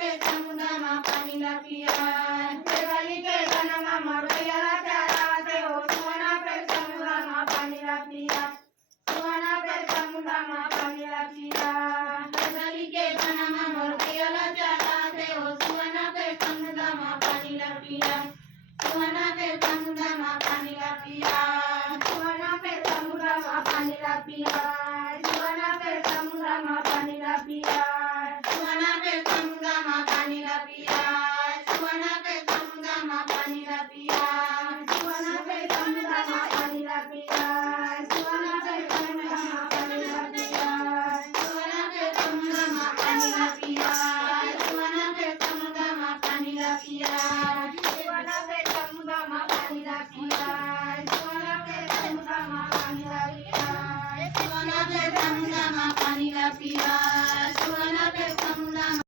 के समुद्रमा पानीला पिया शेफाली के जन्ममा रोइला प्याराते हो सुहाना पे समुद्रमा पानीला पिया सुहाना पे समुद्रमा पानीला पिया